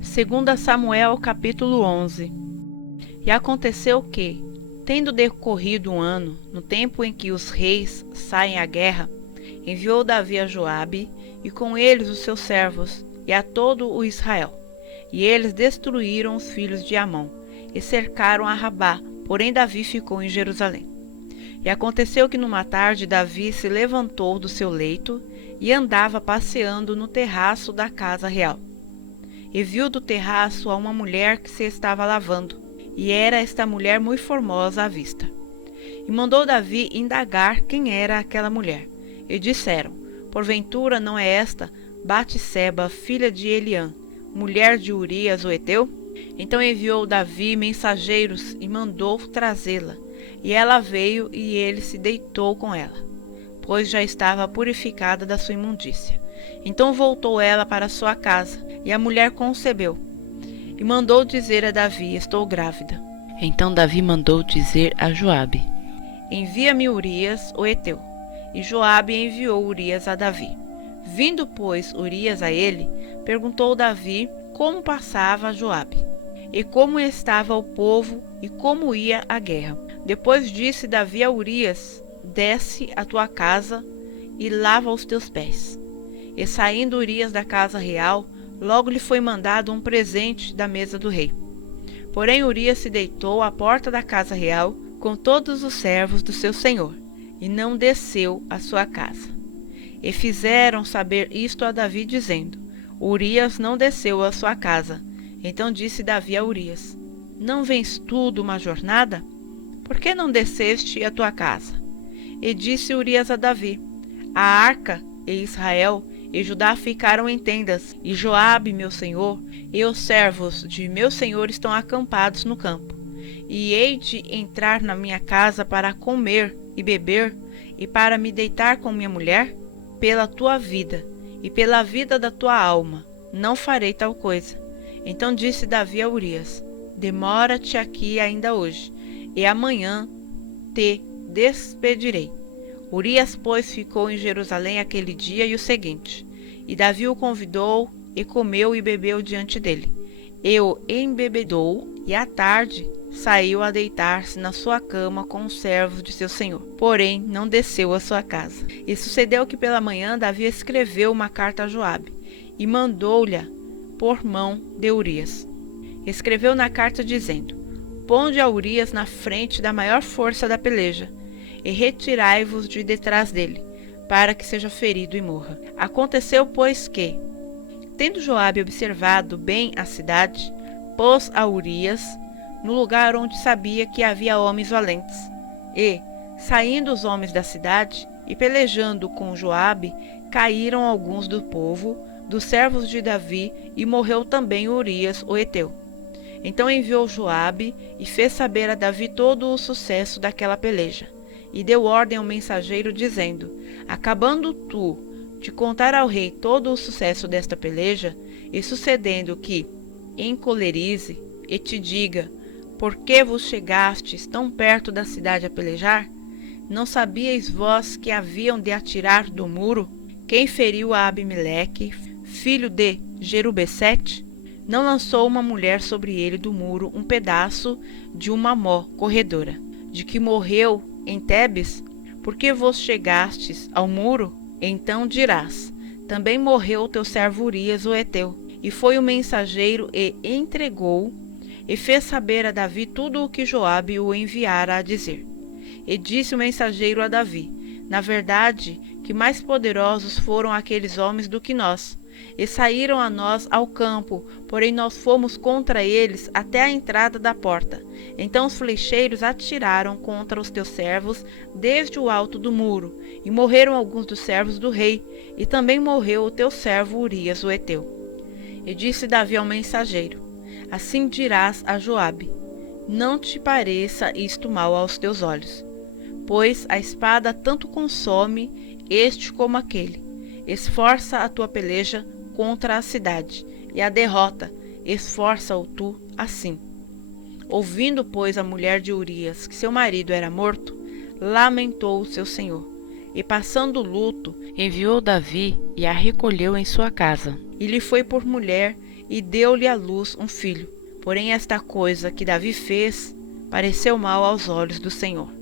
2 Samuel capítulo 11. E aconteceu que, tendo decorrido um ano, no tempo em que os reis saem à guerra, enviou Davi a Joabe, e com eles os seus servos, e a todo o Israel. E eles destruíram os filhos de Amon, e cercaram a Rabá, porém Davi ficou em Jerusalém. E aconteceu que numa tarde Davi se levantou do seu leito, e andava passeando no terraço da casa real. E viu do terraço a uma mulher que se estava lavando, e era esta mulher muito formosa à vista. E mandou Davi indagar quem era aquela mulher. E disseram: porventura não é esta Batseba, filha de Eliã, mulher de Urias o Heteu? Então enviou Davi mensageiros e mandou trazê-la. E ela veio, e ele se deitou com ela, pois já estava purificada da sua imundícia. Então voltou ela para sua casa, e a mulher concebeu. E mandou dizer a Davi: estou grávida. Então Davi mandou dizer a Joabe: envia-me Urias o Heteu. E Joabe enviou Urias a Davi. Vindo, pois, Urias a ele, perguntou Davi como passava Joabe, e como estava o povo, e como ia a guerra. Depois disse Davi a Urias: desce à tua casa e lava os teus pés. E saindo Urias da casa real, logo lhe foi mandado um presente da mesa do rei. Porém Urias se deitou à porta da casa real com todos os servos do seu senhor, e não desceu à sua casa. E fizeram saber isto a Davi, dizendo: Urias não desceu à sua casa. Então disse Davi a Urias: não vens tu de uma jornada? Por que não desceste à tua casa? E disse Urias a Davi: a arca e Israel e Judá ficaram em tendas, e Joabe, meu senhor, e os servos de meu senhor estão acampados no campo. E hei de entrar na minha casa para comer e beber, e para me deitar com minha mulher? Pela tua vida, e pela vida da tua alma, não farei tal coisa. Então disse Davi a Urias: demora-te aqui ainda hoje, e amanhã te despedirei. Urias, pois, ficou em Jerusalém aquele dia e o seguinte. E Davi o convidou, e comeu e bebeu diante dele. E o embebedou, e à tarde saiu a deitar-se na sua cama com os servos de seu senhor. Porém, não desceu à sua casa. E sucedeu que pela manhã Davi escreveu uma carta a Joabe, e mandou-lhe por mão de Urias. Escreveu na carta dizendo: ponde a Urias na frente da maior força da peleja, e retirai-vos de detrás dele, para que seja ferido e morra. Aconteceu, pois, que, tendo Joabe observado bem a cidade, pôs a Urias no lugar onde sabia que havia homens valentes. E, saindo os homens da cidade, e pelejando com Joabe, caíram alguns do povo, dos servos de Davi, e morreu também Urias o Heteu. Então enviou Joabe, e fez saber a Davi todo o sucesso daquela peleja. E deu ordem ao mensageiro, dizendo: acabando tu de contar ao rei todo o sucesso desta peleja, e sucedendo que encolerize e te diga: por que vos chegastes tão perto da cidade a pelejar? Não sabíeis vós que haviam de atirar do muro? Quem feriu a Abimeleque, filho de Jerubessete? Não lançou uma mulher sobre ele do muro um pedaço de uma mó corredora, de que morreu em Tebes? Porque vos chegastes ao muro? Então dirás: também morreu teu servo Urias o Heteu. E foi o mensageiro e entregou, e fez saber a Davi tudo o que Joabe o enviara a dizer. E disse o mensageiro a Davi: na verdade, que mais poderosos foram aqueles homens do que nós, e saíram a nós ao campo, porém nós fomos contra eles até a entrada da porta. Então os flecheiros atiraram contra os teus servos desde o alto do muro, e morreram alguns dos servos do rei, e também morreu o teu servo Urias o Heteu. E disse Davi ao mensageiro: assim dirás a Joabe: não te pareça isto mal aos teus olhos, pois a espada tanto consome este como aquele. Esforça a tua peleja contra a cidade, e a derrota, esforça-o tu assim. Ouvindo, pois, a mulher de Urias que seu marido era morto, lamentou o seu senhor. E passando o luto, enviou Davi e a recolheu em sua casa. E lhe foi por mulher, e deu-lhe à luz um filho. Porém esta coisa que Davi fez pareceu mal aos olhos do Senhor.